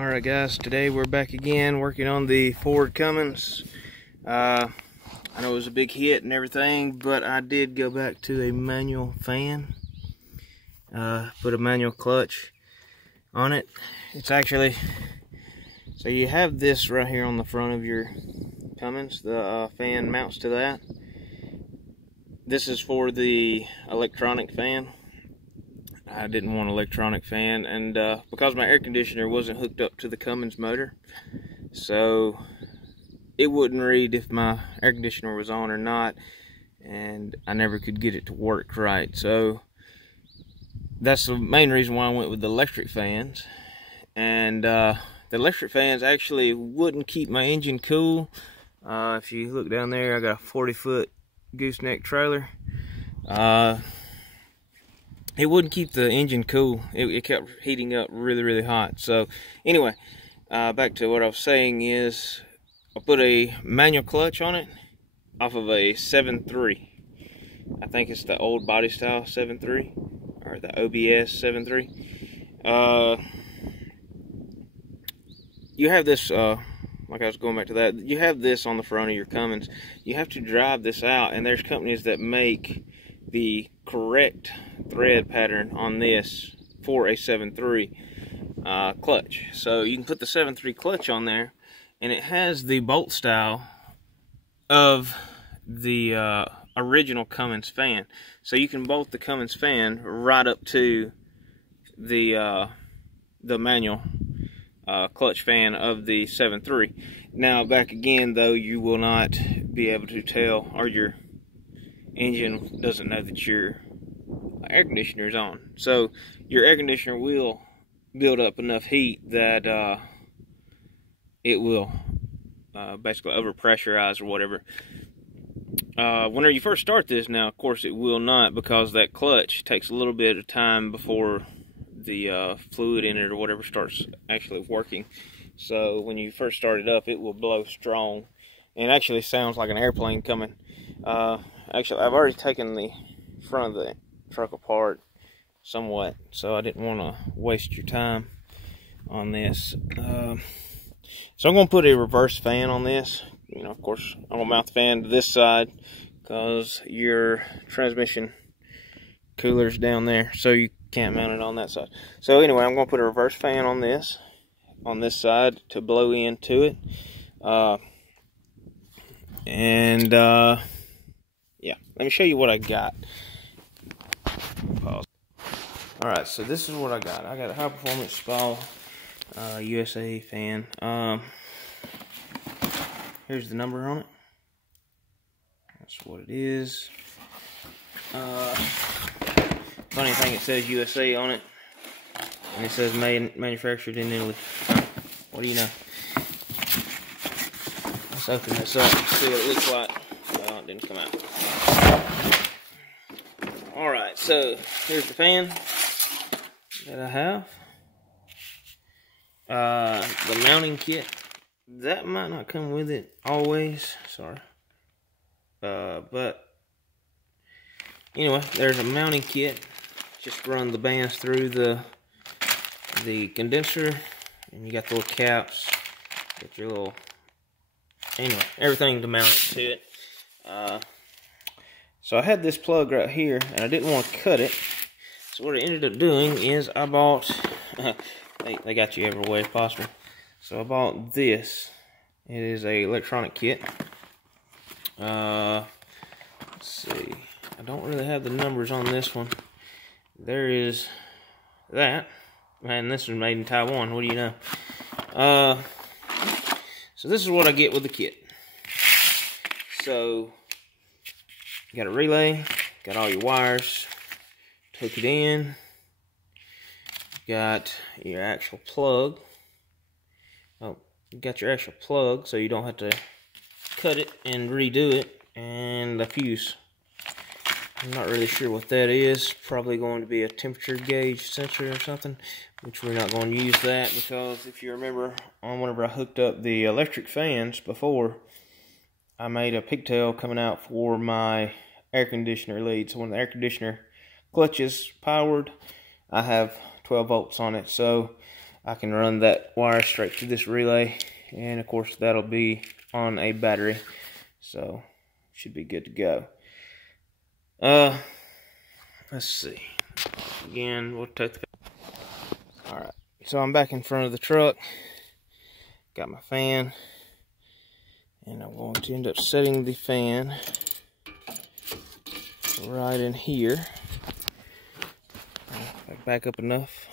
Alright guys, today we're back again working on the Ford Cummins. I know it was a big hit and everything, but I did go back to a manual fan. Put a manual clutch on it. It's actually, so you have this right here on the front of your Cummins. The fan mounts to that. This is for the electronic fan. I didn't want an electronic fan, and because my air conditioner wasn't hooked up to the Cummins motor, so it wouldn't read if my air conditioner was on or not, and I never could get it to work right. So that's the main reason why I went with the electric fans. And the electric fans actually wouldn't keep my engine cool. If you look down there, I got a 40-foot gooseneck trailer. It wouldn't keep the engine cool. It kept heating up really hot. So anyway, back to what I was saying is I put a manual clutch on it off of a 7.3. I think it's the old body style 7.3 or the OBS 7.3. You have this, like I was going back to that, you have this on the front of your Cummins. You have to drive this out, and there's companies that make the correct thread pattern on this for a 7.3 clutch. So you can put the 7.3 clutch on there, and it has the bolt style of the original Cummins fan. So you can bolt the Cummins fan right up to the manual clutch fan of the 7.3. Now back again though, you will not be able to tell, or your engine doesn't know that your air conditioner is on. So your air conditioner will build up enough heat that it will basically overpressurize or whatever. Whenever you first start this, now of course it will not, because that clutch takes a little bit of time before the fluid in it or whatever starts actually working. So when you first start it up, it will blow strong and actually sounds like an airplane coming. Actually, I've already taken the front of the truck apart somewhat, so I didn't want to waste your time on this. So I'm going to put a reverse fan on this. You know, of course, I'm going to mount the fan to this side because your transmission cooler's down there, so you can't mount it on that side. So anyway, I'm going to put a reverse fan on this side to blow into it. Yeah, let me show you what I got. Pause. Alright, so this is what I got. I got a high performance spa USA fan. Here's the number on it. That's what it is. Funny thing, it says USA on it, and it says manufactured in Italy. What do you know? Let's open this up and see what it looks like. Well, it didn't come out. Alright, so here's the fan that I have. The mounting kit, that might not come with it always, sorry. But anyway, there's a mounting kit. Just run the bands through the condenser, and you got the little caps, got your little, anyway, everything to mount it to it. So I had this plug right here, and I didn't want to cut it. So what I ended up doing is I bought, they got you every way possible. So I bought this. It is a electronic kit. Let's see. I don't really have the numbers on this one. There is that. Man, this was made in Taiwan. What do you know? So this is what I get with the kit. So you got a relay, got all your wires, hook it in, got your actual plug. Oh, you got your actual plug, so you don't have to cut it and redo it, and the fuse. I'm not really sure what that is. Probably going to be a temperature gauge sensor or something, which we're not going to use that, because if you remember, whenever I hooked up the electric fans before, I made a pigtail coming out for my air conditioner lead. So when the air conditioner clutch is powered, I have 12 volts on it. So I can run that wire straight to this relay, and of course that'll be on a battery, so should be good to go. Let's see. Again, we'll take the... Alright, so I'm back in front of the truck. Got my fan, and I'm going to end up setting the fan right in here. Back up enough,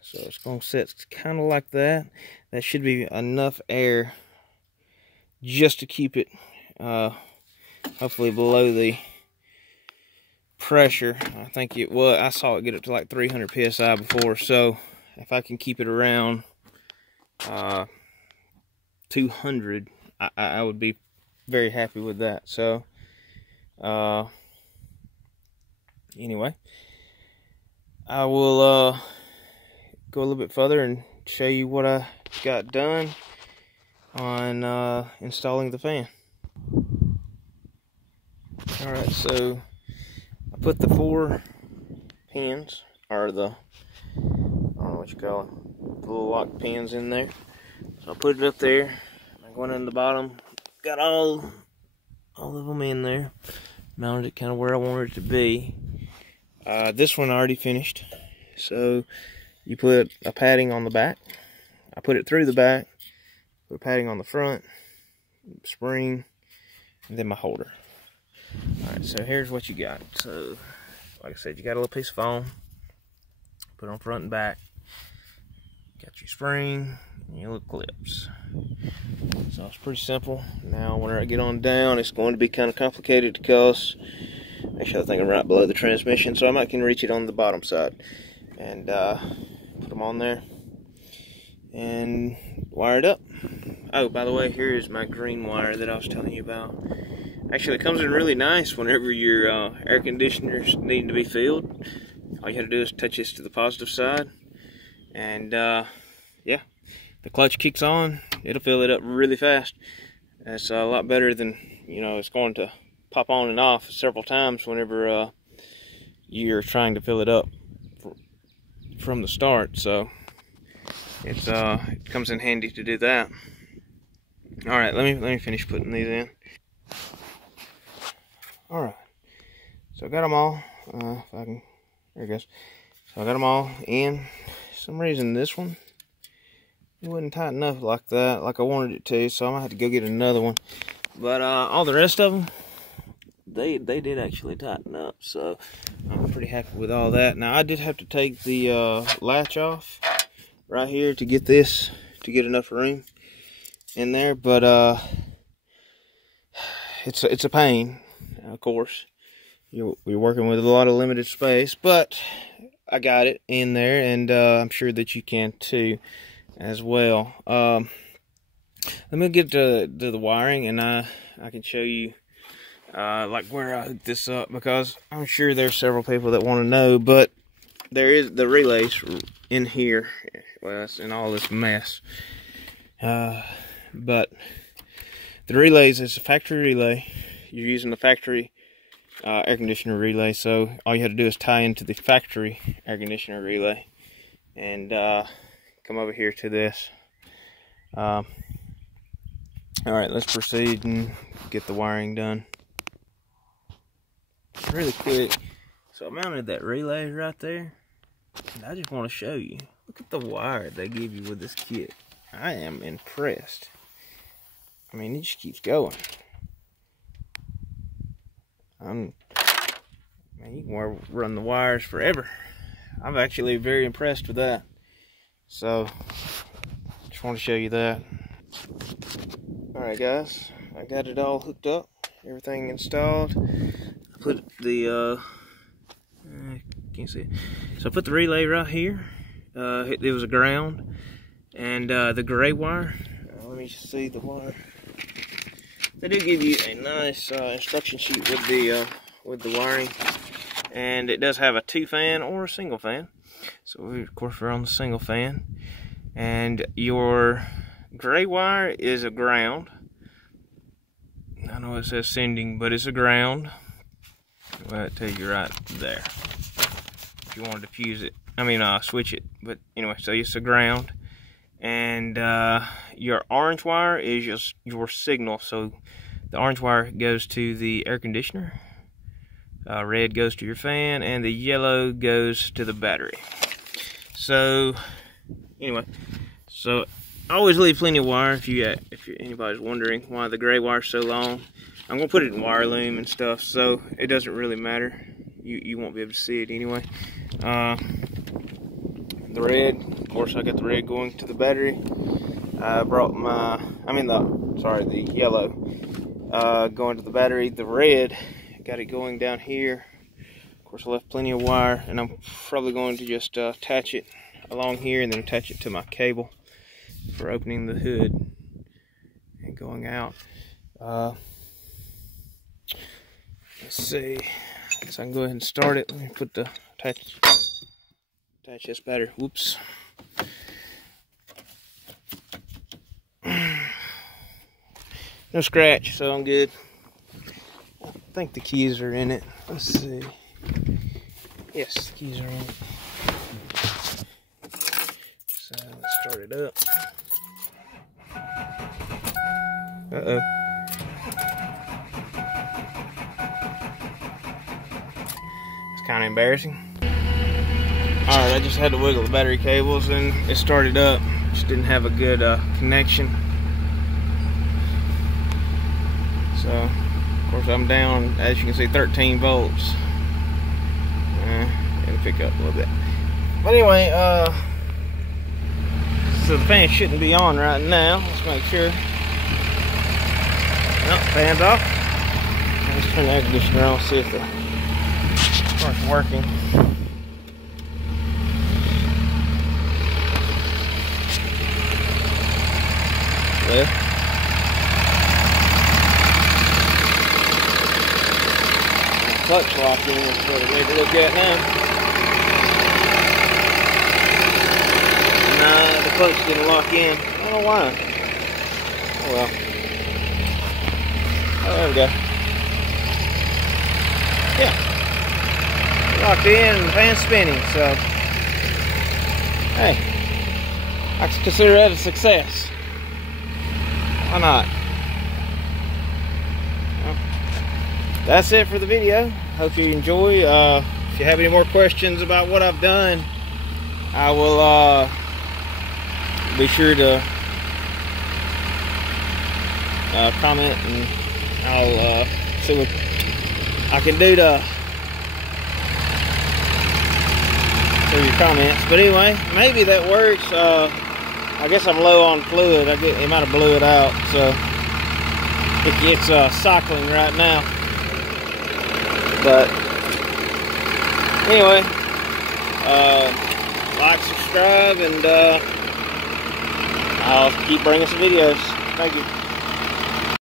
so it's going to set kind of like that. That should be enough air just to keep it hopefully below the pressure. I think it was, I saw it get up to like 300 psi before, so if I can keep it around 200, I would be very happy with that. So anyway, I will go a little bit further and show you what I got done on installing the fan. Alright, so I put the 4 pins, or the, I don't know what you call it, the little lock pins in there. So I put it up there. I'm going in the bottom, got all of them in there, mounted it kind of where I wanted it to be. This one I already finished, so you put a padding on the back. I put it through the back, put a padding on the front, spring, and then my holder. Alright, so here's what you got. So, like I said, you got a little piece of foam, put it on front and back, got your spring, and your little clips. So it's pretty simple. Now, when I get on down, it's going to be kind of complicated because actually I think I'm right below the transmission, so I might can reach it on the bottom side. And put them on there and wire it up. Oh, by the way, here's my green wire that I was telling you about. Actually, it comes in really nice whenever your air conditioners need to be filled. All you have to do is touch this to the positive side, and yeah, the clutch kicks on, it'll fill it up really fast. That's a lot better than, you know, it's going to pop on and off several times whenever you're trying to fill it up from the start. So it's it comes in handy to do that. All right, let me finish putting these in. All right, so I got them all. If I can, there it goes. So I got them all in. For some reason this one, it wouldn't tighten up like that, like I wanted it to. So I'm gonna have to go get another one. But all the rest of them, they did actually tighten up. So I'm pretty happy with all that. Now I did have to take the latch off right here to get this, to get enough room in there. But it's a pain. Of course, you're working with a lot of limited space, but I got it in there, and I'm sure that you can too as well. Let me get to the wiring, and I can show you like where I hooked this up, because I'm sure there's several people that want to know. But there is the relays in here. Well, it's in all this mess, but the relays is a factory relay. You're using the factory air conditioner relay, so all you have to do is tie into the factory air conditioner relay and come over here to this. Alright, let's proceed and get the wiring done. Really quick, so I mounted that relay right there, and I just want to show you. Look at the wire they give you with this kit. I am impressed. I mean, it just keeps going. Man, you can run the wires forever. I'm actually very impressed with that. So, just want to show you that. Alright guys, I got it all hooked up, everything installed. I put the, can't see it. So I put the relay right here. It was a ground. And the gray wire, let me see the wire. They do give you a nice instruction sheet with the wiring, and it does have a 2-fan or a single fan. So of course we're on the single fan, and your gray wire is a ground. I know it says sending, but it's a ground. Well, it tells you right there if you want to fuse it. I mean, switch it. But anyway, so it's a ground, And your orange wire is just your signal. So the orange wire goes to the air conditioner, red goes to your fan, and the yellow goes to the battery. So anyway, so I always leave plenty of wire if anybody's wondering why the gray wire's so long. I'm gonna put it in wire loom and stuff, so it doesn't really matter. You won't be able to see it anyway. The red, of course, I got the red going to the battery. I brought the yellow going to the battery. The red, got it going down here. Of course, I left plenty of wire, and I'm probably going to just attach it along here and then attach it to my cable for opening the hood and going out. Let's see. I guess I can go ahead and start it. Let me put the attach this battery. Whoops. No scratch, so I'm good. I think the keys are in it. Let's see. Yes, the keys are in it. So let's start it up. Uh-oh. It's kind of embarrassing. Alright, I just had to wiggle the battery cables and it started up. Just didn't have a good connection. So, of course, I'm down, as you can see, 13 volts. It'll pick up a little bit. But anyway, so the fan shouldn't be on right now. Let's make sure. Nope, fan's off. Let's turn the air conditioner on, see if the part's working. Well, clutch locking is what we need to look at now. Nah, the clutch didn't lock in. I don't know why. Oh well. Oh, there we go. Yeah. Locked in and the fan's spinning, so hey, I consider that a success. Why not? Well, that's it for the video. Hope you enjoy. If you have any more questions about what I've done, I will be sure to comment, and I'll see what I can do to see your comments. But anyway, maybe that works. I guess I'm low on fluid. It might have blew it out, so it's cycling right now. But anyway, like, subscribe, and I'll keep bringing some videos. Thank you.